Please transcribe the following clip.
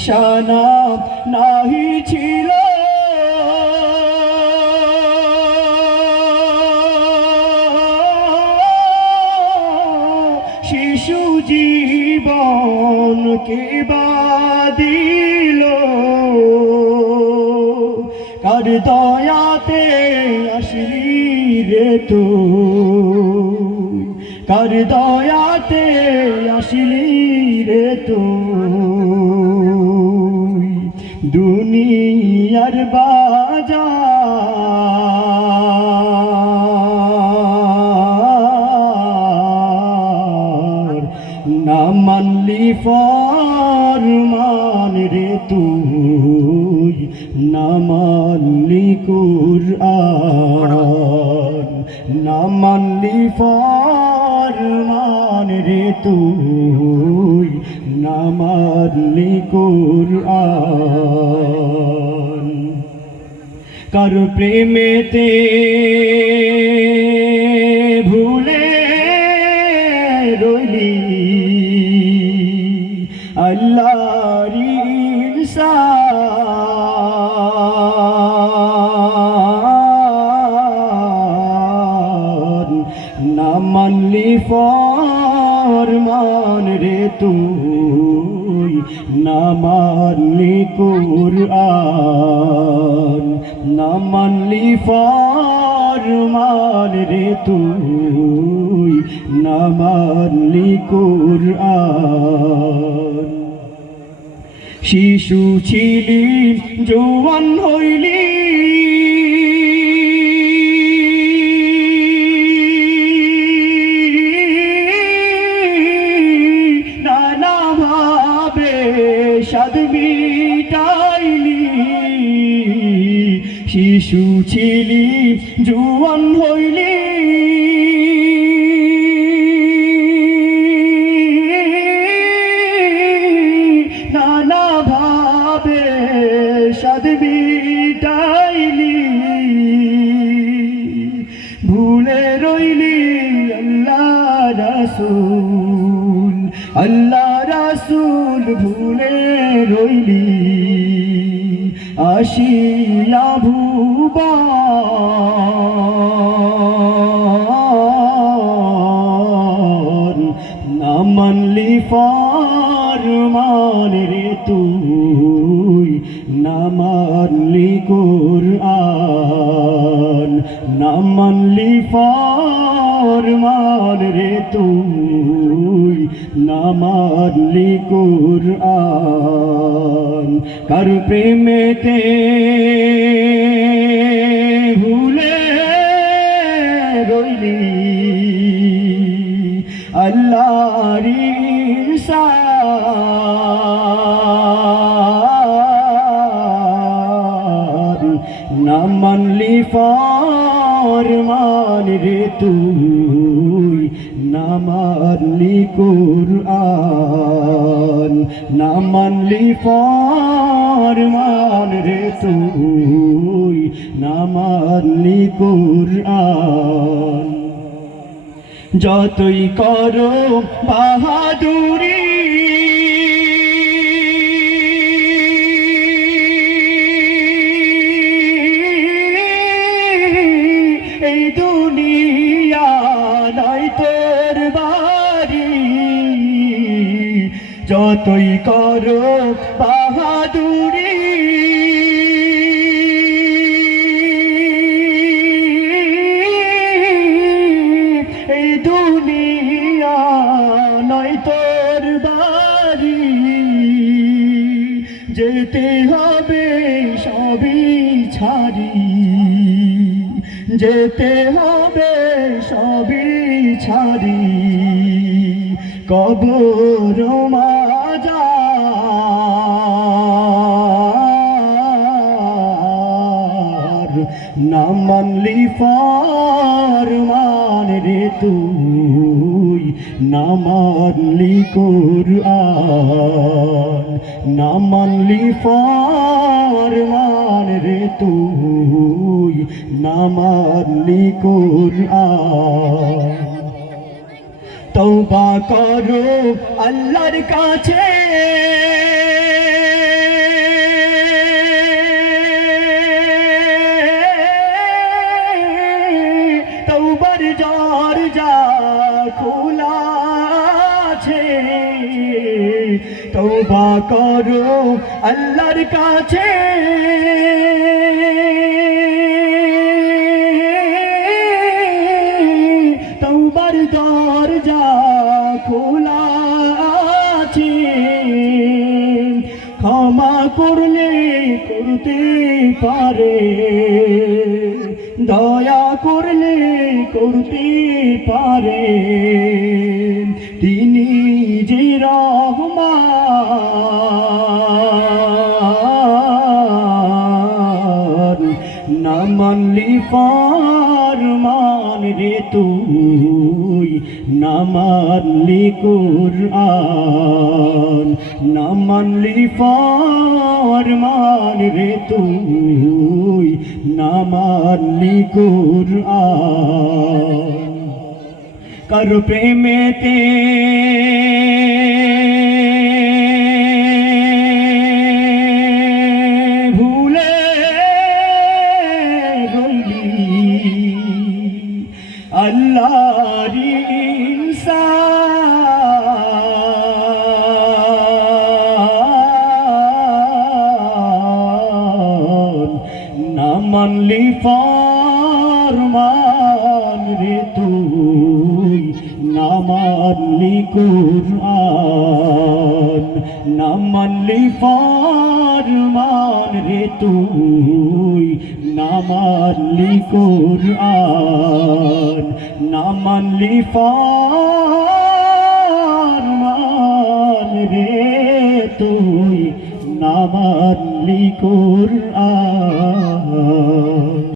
নিশানা নাহি ছিল। শিশু জীবন কে বাদিল কার দয়াতে আসলি রে তো কার দয়াতে আসলি রে দুনিয়ার বাজার। না মানলি ফরমান রে তুই না মানলি কুরআন। না মানলি ফরমান রে তুই না মানলি কুরআন। কার প্রেমেতে মানলি কুরআন না মানলি ফরমান রে তুই না মানলি কুরআন। শিশু ছিলি জোয়ান হইলি সাদ মিটাইলি, শিশু ছিলি, জোয়ান হইলি। নানা ভাবে সাদ মিটাইলি, ভুলে রইলি আল্লাহ রাসূল, আল্লাহ রাসূল ভুলে রইলি। আসিয়া ভুবন না মানলি ফরমান রে তুই, না মানলি কুরআন। না মানলি ফরমান রে তুই। না মানলি কুরআন। কার প্রেমেতে ভুলে রইলি? আল্লাহরি না মানলি ফরমান রে তুই, না মানলি কুরআন, না মানলি ফরমান রে তুই, না মানলি কুরআন। যতই করো বাহাদুরি যতই করো, বাহাদুরি। এই দুনিয়া নয় তোর বাড়ি। যেতে হবে সবই ছাড়ি। যেতে হবে সবই ছাড়ি। কবর মাজার না মানলি ফরমান রে তুই না মানলি কুরআন না মানলি ফরমান রে তুই না মানলি কুরআন। তৌবা করো আল্লাহর কাছে। দরজা খোলা আছে তৌবা করো আল্লাহর কাছে। তৌবার দরজা খোলা আছে ক্ষমা করলে করতে পারে। দয়া করলে করতে পারে। তিনি যে রহমান, না মানলি ফরমান রে তুই, না মানলি কুরআন, না মানলি রে তুই। না মানলি কুরআন। কর প্রেমেতে মানলি কুরআন, না মানলি ফরমান রে তুই, না মানলি কুরআন, না মানলি ফরমান রে তুই, না মানলি কুরআন।